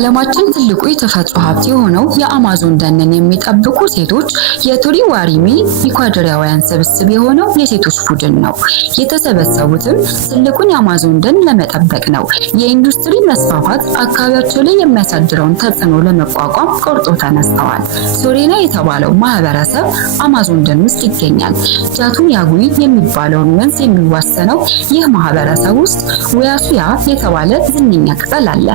የዓለማችን ትልቁ የተፈጥሮ ሀብት የሆነው የአማዞን ደንን የሚጠብቁ ሴቶች የቱሪ ዋሪሚ ኢኳቶሪያውያን ስብስብ የሆነው የሴቶች ቡድን ነው። የተሰበሰቡትም ትልቁን የአማዞን ደን ለመጠበቅ ነው። የኢንዱስትሪ መስፋፋት አካባቢያቸው ላይ የሚያሳድረውን ተጽዕኖ ለመቋቋም ቆርጦ ተነስተዋል። ሶሬና የተባለው ማህበረሰብ አማዞን ደን ውስጥ ይገኛል። ጃቱም ያጉይ የሚባለውን ወንዝ የሚዋሰነው ይህ ማህበረሰብ ውስጥ ወያሱያ የተባለ ዝነኛ ቅጠል አለ።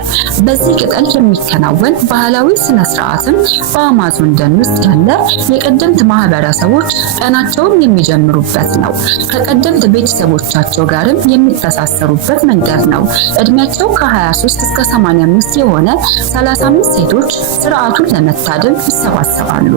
በዚህ ቅጠል የሚከናወን ባህላዊ ስነ ስርዓትም በአማዞን ደን ውስጥ ያለ የቀደምት ማህበረሰቦች ቀናቸውን የሚጀምሩበት ነው። ከቀደምት ቤተሰቦቻቸው ጋርም የሚተሳሰሩበት መንገድ ነው። እድሜያቸው ከ23 እስከ 85 የሆነ 35 ሴቶች ስርዓቱን ለመታደም ይሰባሰባሉ።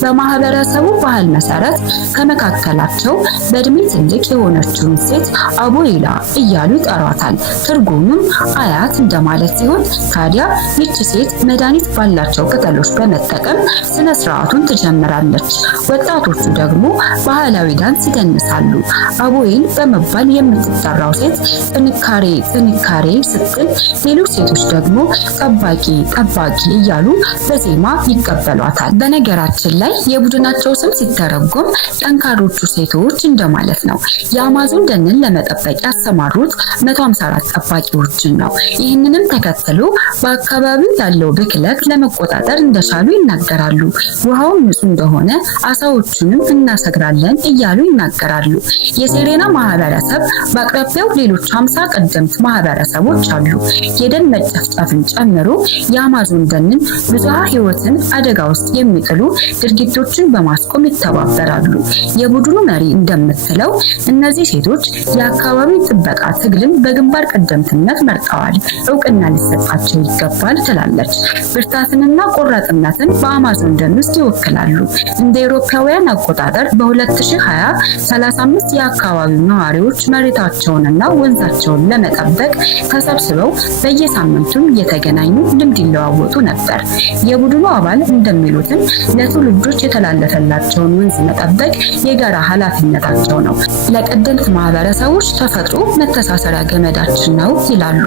በማህበረሰቡ ባህል መሰረት ከመካከላቸው በእድሜ ትልቅ የሆነችውን ሴት አቦይላ እያሉ ይጠሯታል። ትርጉሙም አያት እንደማለት ሲሆን ታዲያ ይህች ሴት መድኃኒት ባላቸው ቅጠሎች በመጠቀም ስነ ስርዓቱን ትጀምራለች። ወጣቶቹ ደግሞ ባህላዊ ዳንስ ይደንሳሉ። አቦይል በመባል የምትጠራው ሴት ጥንካሬ ስትል፣ ሌሎች ሴቶች ደግሞ ጠባቂ እያሉ በዜማ ይቀበሏታል። በነገራችን ላይ የቡድናቸው ስም ሲተረጎም ጠንካሮቹ ሴቶች እንደማለት ነው። የአማዞን ደንን ለመጠበቅ ያሰማሩት 154 ጠባቂዎችን ነው። ይህንንም ተከትሎ በአካባቢው ያለው ብክለት ለመቆጣጠር እንደቻሉ ይናገራሉ። ውሃው ንጹህ እንደሆነ አሳዎቹንም እናሰግራለን እያሉ ይናገራሉ። የሴሬና ማህበረሰብ በአቅራቢያው ሌሎች 50 ቀደምት ማህበረሰቦች አሉ። የደን መጨፍጨፍን ጨምሮ የአማዞን ደንን ብዝሃ ህይወትን አደጋ ውስጥ የሚጥሉ ድርጊቶችን በማስቆም ይተባበራሉ። የቡድኑ መሪ እንደምትለው እነዚህ ሴቶች የአካባቢ ጥበቃ ትግልን በግንባር ቀደምትነት መርጠዋል፣ እውቅና ሊሰጣቸው ይገባል ትላለች። ብርታትንና ቆራጥነትን በአማዞን ደን ውስጥ ይወክላሉ። እንደ አውሮፓውያን አቆጣጠር በ2020 35 የአካባቢው ነዋሪዎች መሬታቸውንና ወንዛቸውን ለመጠበቅ ተሰብስበው በየሳምንቱም እየተገናኙ ልምድ ይለዋወጡ ነበር። የቡድኑ አባል እንደሚሉትም ለትውልዶች የተላለፈላቸውን ወንዝ መጠበቅ የጋራ ኃላፊነታቸው ነው። ለቀደምት ማህበረሰቦች ተፈጥሮ መተሳሰሪያ ገመዳችን ነው ይላሉ።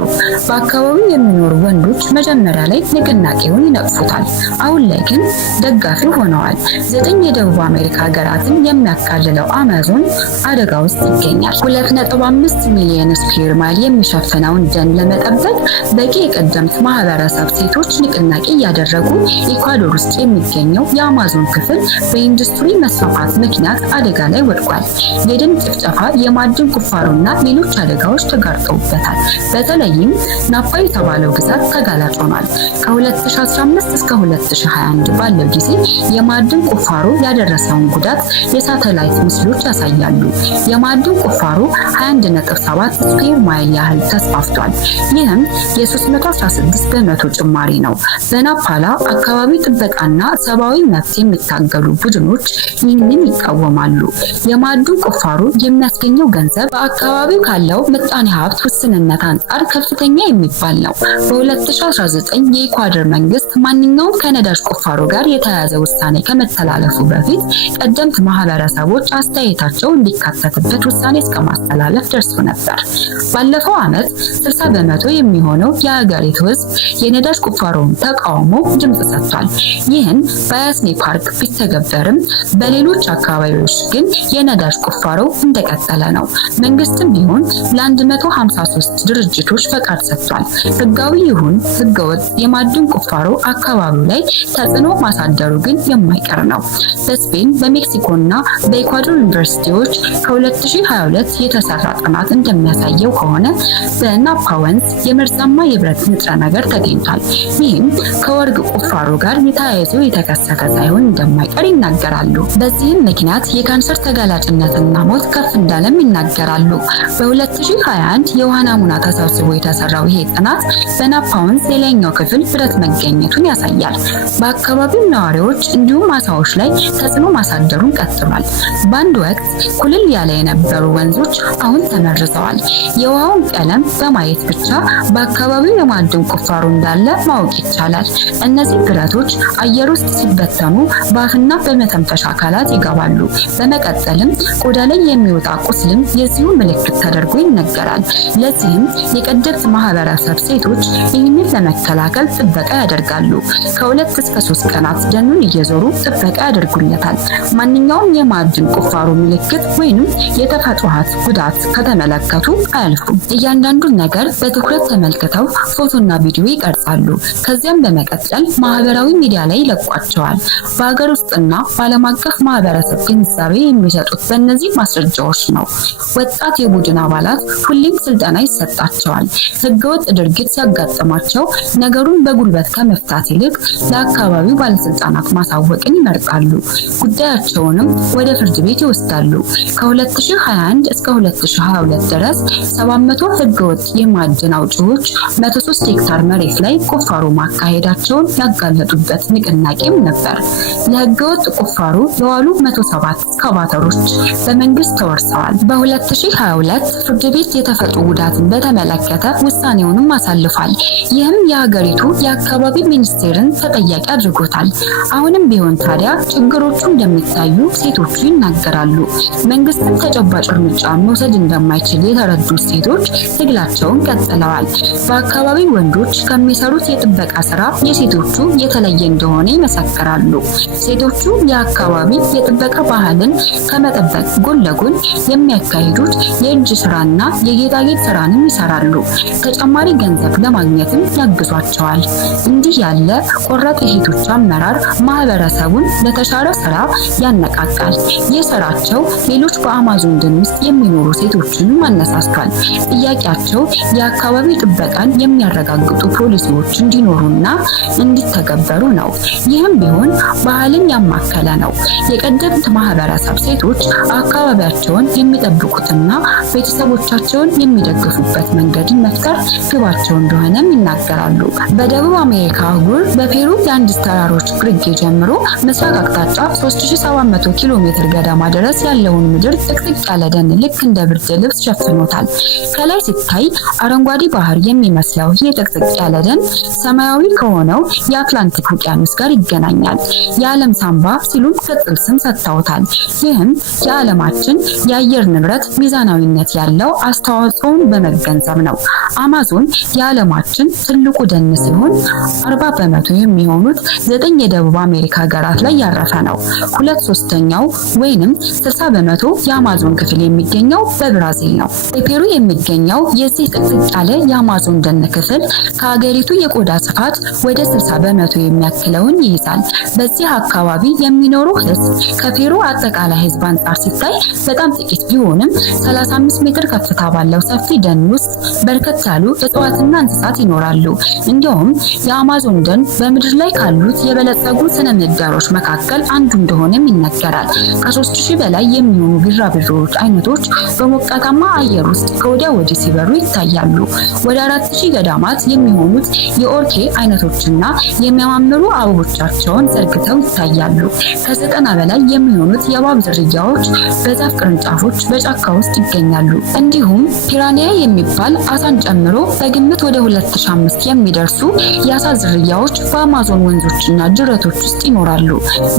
በአካባቢው የሚኖሩ ወንዶች መጀመሪያ ላይ ንቅናቄውን ይነቅፉታል። አሁን ላይ ግን ደጋፊ ሆነዋል። 9 የደቡብ አሜሪካ ሀገራትን የሚያካልለው አማዞን አደጋ ውስጥ ይገኛል። 2.5 ሚሊዮን ስኩዌር ማይል የሚሸፍነውን ደን ለመጠበቅ በቂ የቀደምት ማህበረሰብ ሴቶች ንቅናቄ እያደረጉ ኢኳዶር ውስጥ የሚገኘው የአማዞን ክፍል በኢንዱስትሪ መስፋፋት ምክንያት አደጋ ላይ ወድቋል። የደን ጭፍጨፋ፣ የማዕድን ቁፋሮና ሌሎች አደጋዎች ተጋርጠውበታል። በተለይም ናፓ የተባለው ግዛት ተጋላጭ ሆኗል። ከ2015 እስከ 2021 ባለው ጊዜ የማዕድን ቁፋሮ ያደረሰውን ጉዳት የሳተላይት ምስሎች ያሳያሉ። የማዕድን ቁፋሮ 21.7 ስኩዌር ማይል ያህል ተስፋፍቷል። ይህም የ316 በመቶ ጭማሪ ነው። በናፓላ አካባቢ ጥበቃና ሰብአዊ መብት የሚታገሉ ቡድኖች ይህንን ይቃወማሉ። የማዕድን ቁፋሮ የሚያስገኘው ገንዘብ በአካባቢው ካለው ምጣኔ ሀብት ውስንነት አንጻር ከፍተኛ የሚባል ነው። በ2019 የኢኳዶር መንግስት ማንኛውም ከነዳጅ ቁፋሮ ጋር የተያያዘ ውሳኔ ከመተላለፉ በፊት ቀደምት ማህበረሰቦች አስተያየታቸው እንዲካተትበት ውሳኔ እስከማስተላለፍ ደርሶ ነበር። ባለፈው ዓመት 60 በመቶ የሚሆነው የሀገሪቱ ህዝብ የነዳጅ ቁፋሮውን ተቃውሞ ድምጽ ሰጥቷል። ይህን በያስኔ ፓርክ ቢተገበርም በሌሎች አካባቢዎች ግን የነዳጅ ቁፋሮው እንደቀጠለ ነው። መንግስትም ቢሆን ለ153 ድርጅቶች ፈቃድ ሰጥቷል። ህጋዊ ይሁን ህገወጥ የማዕድን ቁፋሮ አካባቢው ላይ ተጽዕኖ ማሳደሩ ግን የማይቀር ነው። በስፔን፣ በሜክሲኮና በኢኳዶር ዩኒቨርሲቲዎች ከ2022 የተሰራ ጥናት እንደሚያሳየው ከሆነ በናፓ ወንዝ የመርዛማ የብረት ንጥረ ነገር ተገኝቷል። ይህም ከወርቅ ቁፋሮ ጋር ተያይዞ የተከሰተ ሳይሆን እንደማይቀር ይናገራሉ። በዚህም ምክንያት የካንሰር ተጋላጭነትና ሞት ከፍ እንዳለም ይናገራሉ። በ2021 የውሃ ናሙና ተሰብስቦ የተሰራው ይሄ ጥናት በናፓ ወንዝ የላይኛው ክፍል ብረት መገኘቱን ያሳያል። በአካባቢው ነዋሪዎች እንዲሁም አሳዎች ላይ ተጽዕኖ ማሳደሩን ቀጥሏል። በአንድ ወቅት ኩልል ያለ የነበሩ ወንዞች አሁን ተመርዘዋል። የውሃውን ቀለም በማየት ብቻ በአካባቢው የማዕድን ቁፋሮ እንዳለ ማወቅ ይቻላል። እነዚህ ብረቶች አየር ውስጥ ሲበተኑ በአፍና በመተንፈሻ አካላት ይገባሉ። በመቀጠልም ቆዳ ላይ የሚወጣ ቁስልም የዚሁ ምልክት ተደርጎ ይነገራል። ለዚህም የቀደምት ማህበረሰብ ሴቶች ይህንን ለመከላከል ለመከላከል ጥበቃ ያደርጋሉ። ከ2 እስከ 3 ቀናት ደኑን እየዞሩ ጥበቃ ያደርጉለታል። ማንኛውም የማዕድን ቁፋሮ ምልክት ወይንም የተፈጥሮ ሀብት ጉዳት ከተመለከቱ አያልፉም። እያንዳንዱን ነገር በትኩረት ተመልክተው ፎቶና ቪዲዮ ይቀርጻሉ። ከዚያም በመቀጠል ማህበራዊ ሚዲያ ላይ ይለቋቸዋል። በሀገር ውስጥና በዓለም አቀፍ ማህበረሰብ ግንዛቤ የሚሰጡት በእነዚህ ማስረጃዎች ነው። ወጣት የቡድን አባላት ሁሌም ስልጠና ይሰጣቸዋል። ህገወጥ ድርጊት ሲያጋጥማቸው ነገሩን በጉልበት ከመፍታት ይልቅ ለአካባቢው ባለስልጣናት ማሳወቅን ይመርጣሉ። ጉዳያቸውንም ወደ ፍርድ ቤት ይወስዳሉ። ከ2021 እስከ 2022 ድረስ 700 ህገወጥ የማዕድን አውጪዎች 103 ሄክታር መሬት ላይ ቁፋሮ ማካሄዳቸውን ያጋለጡበት ንቅናቄም ነበር። ለህገወጥ ቁፋሮ የዋሉ 107 ኤክስካቫተሮች በመንግስት ተወርሰዋል። በ2022 ፍርድ ቤት የተፈጥሮ ጉዳትን በተመለከተ ውሳኔውንም አሳልፏል። ይህም የሀገሪቱ የአካባቢ ሚኒስቴርን ተጠያቂ አድርጎታል። አሁንም ቢሆን ታዲያ ችግሮቹ እንደሚታዩ ሴቶቹ ይናገራሉ። መንግስትም ተጨባጭ እርምጃ መውሰድ እንደማይችል የተረዱት ሴቶች ትግላቸውን ቀጥለዋል። በአካባቢ ወንዶች ከሚሰሩት የጥበቃ ስራ የሴቶቹ የተለየ እንደሆነ ይመሰክራሉ። ሴቶቹ የአካባቢ የጥበቃ ባህልን ከመጠበቅ ጎን ለጎን የሚያካሂዱት የእጅ ስራና የጌጣጌጥ ስራንም ይሰራሉ። ተጨማሪ ገንዘብ ለማግኘትም ያግዟቸዋል። እንዲህ ያለ ቆራጥ የሴቶች አመራር ማህበረሰቡን ለተሻለ ስራ ያነቃቃል። ይህ ስራቸው ሌሎች በአማዞን ደን ውስጥ የሚኖሩ ሴቶችንም አነሳስቷል። ጥያቄያቸው የአካባቢ ጥበቃን የሚያረጋግጡ ፖሊሲዎች እንዲኖሩና እንዲተገበሩ ነው። ይህም ቢሆን ባህልን ያማከለ ነው። የቀደምት ማህበረሰብ ሴቶች አካባቢያቸውን የሚጠብቁትና ቤተሰቦቻቸውን የሚደግፉበት መንገድን መፍጠር ግባቸው እንደሆነም ይናገራሉ። በደቡብ አሜሪካ አህጉር በፔሩ የአንዲስ ተራሮች ግርጌ ጀምሮ ምስራቅ አቅጣጫ 3700 ኪሎ ሜትር ገደማ ድረስ ያለውን ምድር ጥቅጥቅ ያለ ደን ልክ እንደ ብርድ ልብስ ሸፍኖታል። ከላይ ሲታይ አረንጓዴ ባህር የሚመስለው ይህ ጥቅጥቅ ያለ ደን ሰማያዊ ከሆነው የአትላንቲክ ውቅያኖስ ጋር ይገናኛል። የዓለም ሳንባ ሲሉም ቅጽል ስም ሰጥተውታል። ይህም የዓለማችን የአየር ንብረት ሚዛናዊነት ያለው አስተዋጽኦን በመገንዘብ ነው። አማዞን የዓለማችን ትልቁ ደን ሲሆን 40% የሚሆኑት 9 የደቡብ አሜሪካ ሀገራት ላይ ያረፈ ነው። 2/3 ወይንም 60% የአማዞን ክፍል የሚገኘው በብራዚል ነው። በፔሩ የሚገኘው የዚህ ጥቅጥቅ ያለ የአማዞን ደን ክፍል ከሀገሪቱ የቆዳ ስፋት ወደ 60% የሚያክለውን ይይዛል። በዚህ አካባቢ የሚኖሩ ህዝብ ከፔሩ አጠቃላይ ህዝብ አንጻር ሲታይ በጣም ጥቂት ቢሆንም 35 ሜትር ከፍታ ባለው ሰፊ ደን ውስጥ በርከት ያሉ እጽዋትና እንስሳት ይኖራሉ። እንዲሁም የአማዞን ደን በምድር ላይ ካሉት የበለጸጉ ስነ ምህዳሮች መካከል አንዱ እንደሆነም ይነገራል። ከ3000 በላይ የሚሆኑ ቢራቢሮዎች አይነቶች በሞቃታማ አየር ውስጥ ከወዲያ ወዲህ ሲበሩ ይታያሉ። ወደ 4000 ገዳማት የሚሆኑት የኦርኬ አይነቶችና የሚያማምሩ አበቦቻቸውን ዘርግተው ይታያሉ። ከ90 በላይ የሚሆኑት የእባብ ዝርያዎች በዛፍ ቅርንጫፎች በጫካ ውስጥ ይገኛሉ። እንዲሁም ፒራኒያ የሚባል አሳን ጨምሮ በግምት ወደ 2005 የሚደርሱ የአሳ ዝርያዎች በአማዞን ወንዞችና ጅረቶች ውስጥ ይኖራሉ።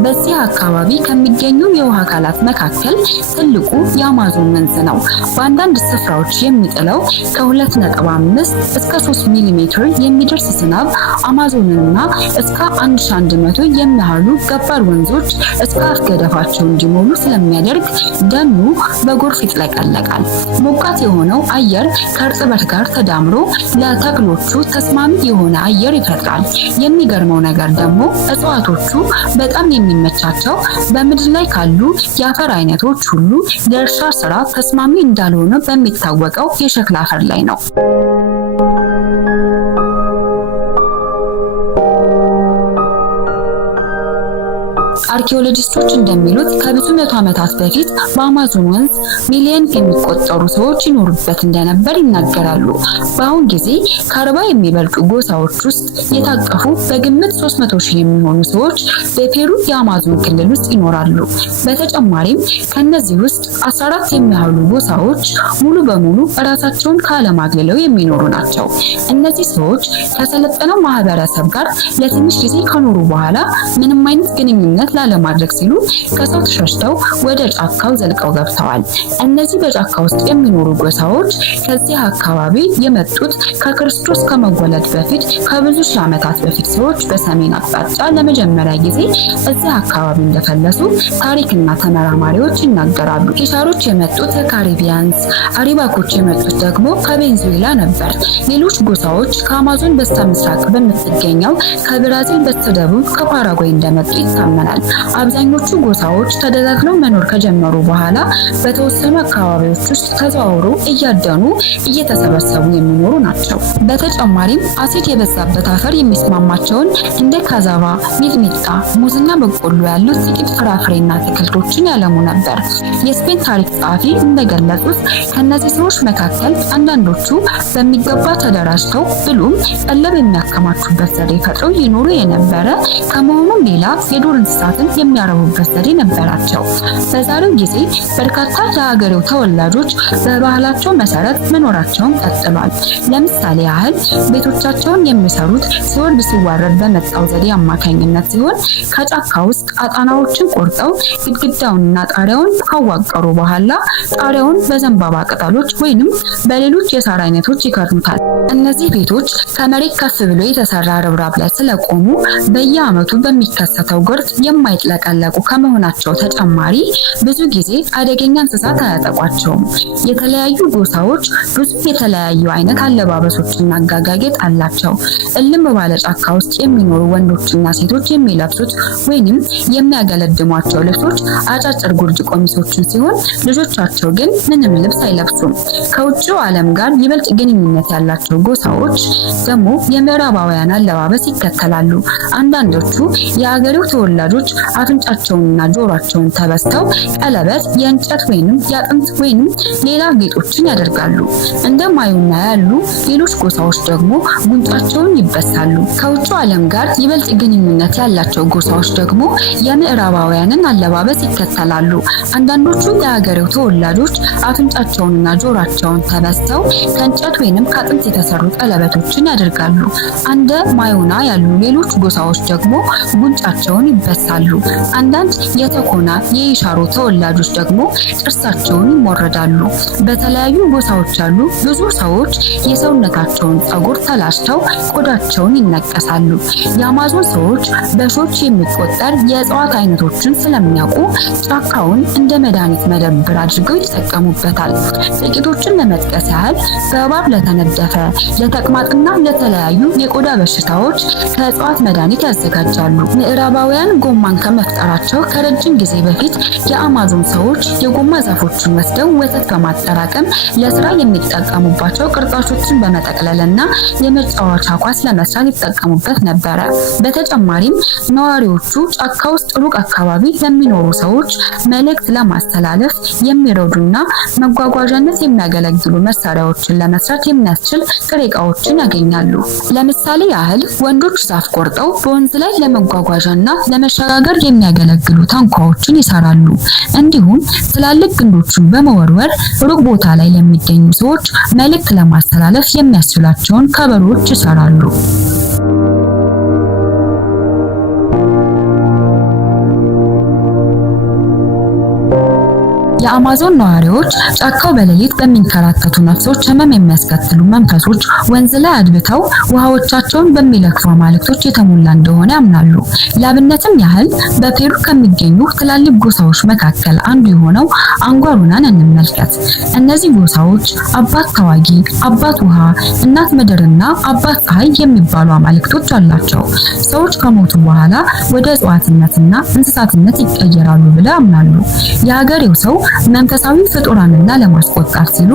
በዚህ አካባቢ ከሚገኙ የውሃ አካላት መካከል ትልቁ የአማዞን ወንዝ ነው። በአንዳንድ ስፍራዎች የሚጥለው ከ2.5 እስከ 3 ሚሊ ሜትር የሚደርስ ዝናብ አማዞንንና እስከ 1100 የሚያህሉ ገባር ወንዞች እስከ አፍ ገደፋቸው እንዲሞሉ ስለሚያደርግ ደኑ በጎርፍ ይጥለቀለቃል። ሞቃት የሆነው አየር ከእርጥበት ጋር ተዳምሮ ለተክሎቹ ተስማሚ የሆነ አየር ይፈጥራል። የሚገርመው ነገር ደግሞ እጽዋቶቹ በጣም የሚመቻቸው በምድር ላይ ካሉ የአፈር አይነቶች ሁሉ ለእርሻ ስራ ተስማሚ እንዳልሆነ በሚታወቀው የሸክላ አፈር ላይ ነው። አርኪኦሎጂስቶች እንደሚሉት ከብዙ መቶ ዓመታት በፊት በአማዞን ወንዝ ሚሊዮን የሚቆጠሩ ሰዎች ይኖሩበት እንደነበር ይናገራሉ። በአሁን ጊዜ ከ40 የሚበልጡ ጎሳዎች ውስጥ የታቀፉ በግምት 300,000 የሚሆኑ ሰዎች በፔሩ የአማዞን ክልል ውስጥ ይኖራሉ። በተጨማሪም ከነዚህ ውስጥ 14 የሚያህሉ ጎሳዎች ሙሉ በሙሉ ራሳቸውን ከዓለም አግልለው የሚኖሩ ናቸው። እነዚህ ሰዎች ከሰለጠነው ማህበረሰብ ጋር ለትንሽ ጊዜ ከኖሩ በኋላ ምንም አይነት ግንኙነት ላለማድረግ ሲሉ ከሰው ተሸሽተው ወደ ጫካው ዘልቀው ገብተዋል። እነዚህ በጫካ ውስጥ የሚኖሩ ጎሳዎች ከዚህ አካባቢ የመጡት ከክርስቶስ ከመወለድ በፊት ከብዙ ሺህ ዓመታት በፊት ሰዎች በሰሜን አቅጣጫ ለመጀመሪያ ጊዜ እዚህ አካባቢ እንደፈለሱ ታሪክና ተመራማሪዎች ይናገራሉ። ኬሻሮች የመጡት ከካሪቢያንስ፣ አሪባኮች የመጡት ደግሞ ከቬንዙዌላ ነበር። ሌሎች ጎሳዎች ከአማዞን በስተምስራቅ በምትገኘው ከብራዚል በስተደቡብ ከፓራጓይ እንደመጡ ይታመናል። አብዛኞቹ ጎሳዎች ተደጋግለው መኖር ከጀመሩ በኋላ በተወሰኑ አካባቢዎች ውስጥ ተዘዋውረው እያደኑ እየተሰበሰቡ የሚኖሩ ናቸው። በተጨማሪም አሲድ የበዛበት አፈር የሚስማማቸውን እንደ ካዛቫ፣ ሚጥሚጣ፣ ሙዝና በቆሎ ያሉት ጥቂት ፍራፍሬና አትክልቶችን ያለሙ ነበር። የስፔን ታሪክ ጸሐፊ እንደገለጹት ከነዚህ ሰዎች መካከል አንዳንዶቹ በሚገባ ተደራጅተው ብሎም ቀለብ የሚያከማቹበት ዘዴ ፈጥረው ይኖሩ የነበረ ከመሆኑም ሌላ የዱር እንስሳትን የሚያረቡበት ዘዴ ነበራቸው። በዛሬው ጊዜ በርካታ የሀገሬው ተወላጆች በባህላቸው መሰረት መኖራቸውን ቀጥሏል። ለምሳሌ ያህል ቤቶቻቸውን የሚሰሩት ሲወርድ ሲዋረድ በመጣው ዘዴ አማካኝነት ሲሆን ከጫካ ውስጥ አጣናዎችን ቆርጠው ግድግዳውንና ጣሪያውን ካዋቀሩ በኋላ ጣሪያውን በዘንባባ ቅጠሎች ወይንም በሌሎች የሳር አይነቶች ይከርኑታል። እነዚህ ቤቶች ከመሬት ከፍ ብሎ የተሰራ ርብራብ ላይ ስለቆሙ በየዓመቱ በሚከሰተው ጎርፍ የማይጥለቀለቁ ከመሆናቸው ተጨማሪ ብዙ ጊዜ አደገኛ እንስሳት አያጠቋቸውም። የተለያዩ ጎሳዎች ብዙ የተለያዩ አይነት አለባበሶችና አጋጋጌጥ አላቸው። እልም ባለ ጫካ ውስጥ የሚኖሩ ወንዶችና ሴቶች የሚለብሱት ወይንም የሚያገለድሟቸው ልብሶች አጫጭር ጉርድ ቀሚሶችን ሲሆን ልጆቻቸው ግን ምንም ልብስ አይለብሱም። ከውጭው ዓለም ጋር ይበልጥ ግንኙነት ያላቸው ጎሳዎች ደግሞ የምዕራባውያን አለባበስ ይከተላሉ። አንዳንዶቹ የአገሬው ተወላጆች አፍንጫቸውንና ጆሮአቸውን ተበስተው ቀለበት፣ የእንጨት ወይንም የአጥንት ወይንም ሌላ ጌጦችን ያደርጋሉ። እንደ ማዩና ያሉ ሌሎች ጎሳዎች ደግሞ ጉንጫቸውን ይበሳሉ። ከውጭው ዓለም ጋር ይበልጥ ግንኙነት ያላቸው ጎሳዎች ደግሞ የምዕራባውያንን አለባበስ ይከተላሉ። አንዳንዶቹ የአገሬው ተወላጆች አፍንጫቸውንና ጆሮአቸውን ተበስተው ከእንጨት ወይንም ከአጥንት የተሰሩ ቀለበቶችን ያደርጋሉ። እንደ ማዩና ያሉ ሌሎች ጎሳዎች ደግሞ ጉንጫቸውን ይበሳሉ። አንዳንድ የተኮና የኢሻሮ ተወላጆች ደግሞ ጥርሳቸውን ይሞረዳሉ። በተለያዩ ጎሳዎች ያሉ ብዙ ሰዎች የሰውነታቸውን ፀጉር ተላጭተው ቆዳቸውን ይነቀሳሉ። የአማዞን ሰዎች በሺዎች የሚቆጠር የእጽዋት አይነቶችን ስለሚያውቁ ጫካውን እንደ መድኃኒት መደብር አድርገው ይጠቀሙበታል። ጥቂቶችን ለመጥቀስ ያህል በእባብ ለተነደፈ፣ ለተቅማጥና ለተለያዩ የቆዳ በሽታዎች ከእጽዋት መድኃኒት ያዘጋጃሉ። ምዕራባውያን ጎማን ከመፍጠራቸው ከረጅም ጊዜ በፊት የአማዞን ሰዎች የጎማ ዛፎችን ወስደው ወተት በማጠራቀም ለስራ የሚጠቀሙባቸው ቅርጫቶችን በመጠቅለልና የመጫወቻ ኳስ ለመስራት ይጠቀሙበት ነበረ። በተጨማሪም ነዋሪዎቹ ጫካ ውስጥ ሩቅ አካባቢ ለሚኖሩ ሰዎች መልእክት ለማስተላለፍ የሚረዱና መጓጓዣነት የሚያገለግሉ መሳሪያዎችን ለመስራት የሚያስችል ጥሬ ዕቃዎችን ያገኛሉ። ለምሳሌ ያህል ወንዶች ዛፍ ቆርጠው በወንዝ ላይ ለመጓጓዣና ለመሸጋገር የሚያገለግሉ ታንኳዎችን ይሰራሉ። እንዲሁም ትላልቅ ግንዶችን በመወርወር ሩቅ ቦታ ላይ ለሚገኙ ሰዎች መልእክት ለማስተላለፍ የሚያስችላቸውን ከበሮች ይሰራሉ። የአማዞን ነዋሪዎች ጫካው በሌሊት በሚንከራተቱ ነፍሶች ህመም የሚያስከትሉ መንፈሶች ወንዝ ላይ አድብተው ውሃዎቻቸውን በሚለክፉ አማልክቶች የተሞላ እንደሆነ ያምናሉ። ለአብነትም ያህል በፔሩ ከሚገኙ ትላልቅ ጎሳዎች መካከል አንዱ የሆነው አንጓሩናን እንመልከት። እነዚህ ጎሳዎች አባት ተዋጊ፣ አባት ውሃ፣ እናት ምድርና አባት ፀሐይ የሚባሉ አማልክቶች አላቸው። ሰዎች ከሞቱ በኋላ ወደ እጽዋትነትና እንስሳትነት ይቀየራሉ ብለው ያምናሉ። የሀገሬው ሰው መንፈሳዊ ፍጡራንና ለማስቆጣት ሲሉ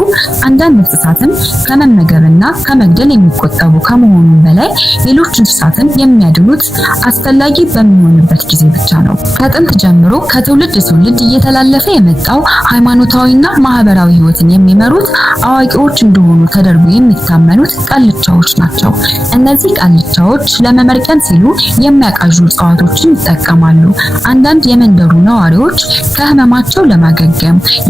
አንዳንድ እንስሳትን ከመመገብና ከመግደል የሚቆጠቡ ከመሆኑ በላይ ሌሎች እንስሳትን የሚያድኑት አስፈላጊ በሚሆንበት ጊዜ ብቻ ነው። ከጥንት ጀምሮ ከትውልድ ትውልድ እየተላለፈ የመጣው ሃይማኖታዊና ማህበራዊ ህይወትን የሚመሩት አዋቂዎች እንደሆኑ ተደርጎ የሚታመኑት ቃልቻዎች ናቸው። እነዚህ ቃልቻዎች ለመመርቀን ሲሉ የሚያቃዡ እጽዋቶችን ይጠቀማሉ። አንዳንድ የመንደሩ ነዋሪዎች ከህመማቸው ለማገገም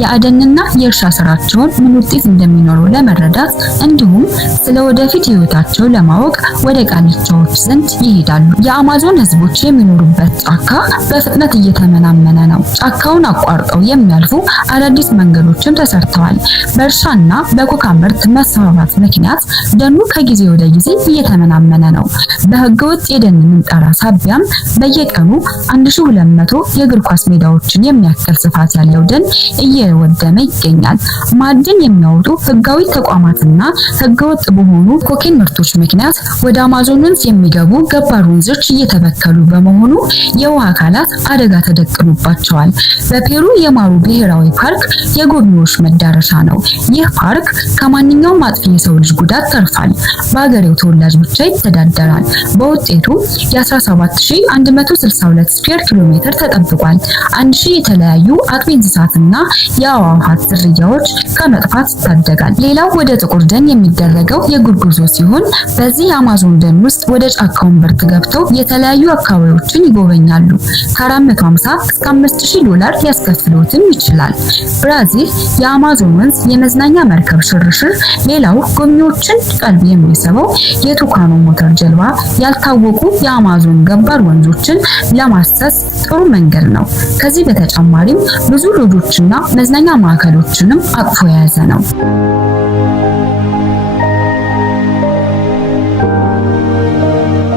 የአደንና የእርሻ ስራቸውን ምን ውጤት እንደሚኖረው ለመረዳት እንዲሁም ስለ ወደፊት ህይወታቸው ለማወቅ ወደ ቃልቻዎች ዘንድ ይሄዳሉ። የአማዞን ህዝቦች የሚኖሩበት ጫካ በፍጥነት እየተመናመነ ነው። ጫካውን አቋርጠው የሚያልፉ አዳዲስ መንገዶችም ተሰርተዋል። በእርሻና በኮካ ምርት መስፋፋት ምክንያት ደኑ ከጊዜ ወደ ጊዜ እየተመናመነ ነው። በህገወጥ የደን ምንጠራ ሳቢያም በየቀኑ 1200 የእግር ኳስ ሜዳዎችን የሚያክል ስፋት ያለው ደን እየወደመ ይገኛል። ማዕድን የሚያወጡ ህጋዊ ተቋማትና ህገወጥ በሆኑ ኮኬን ምርቶች ምክንያት ወደ አማዞን ወንዝ የሚገቡ ገባር ወንዞች እየተበከሉ በመሆኑ የውሃ አካላት አደጋ ተደቅኖባቸዋል። በፔሩ የማሩ ብሔራዊ ፓርክ የጎብኚዎች መዳረሻ ነው። ይህ ፓርክ ከማንኛውም አጥፊ የሰው ልጅ ጉዳት ተርፏል። በአገሬው ተወላጅ ብቻ ይተዳደራል። በውጤቱ የ17162 ስኩዌር ኪሎ ሜትር ተጠብቋል። 1000 የተለያዩ አጥቢ እንስሳትና የአዕዋፋት ዝርያዎች ከመጥፋት ይታደጋል። ሌላው ወደ ጥቁር ደን የሚደረገው የእግር ጉዞ ሲሆን በዚህ የአማዞን ደን ውስጥ ወደ ጫካው እምብርት ገብተው የተለያዩ አካባቢዎችን ይጎበኛሉ። ከ450 እስከ $5000 ሊያስከፍሉትም ይችላል። ብራዚል የአማዞን ወንዝ የመዝናኛ መርከብ ሽርሽር ሌላው ጎብኚዎችን ቀልብ የሚስበው የቱካኖ ሞተር ጀልባ ያልታወቁ የአማዞን ገባር ወንዞችን ለማሰስ ጥሩ መንገድ ነው። ከዚህ በተጨማሪም ብዙ ሎጆችና መዝናኛ ማዕከሎችንም አቅፎ የያዘ ነው።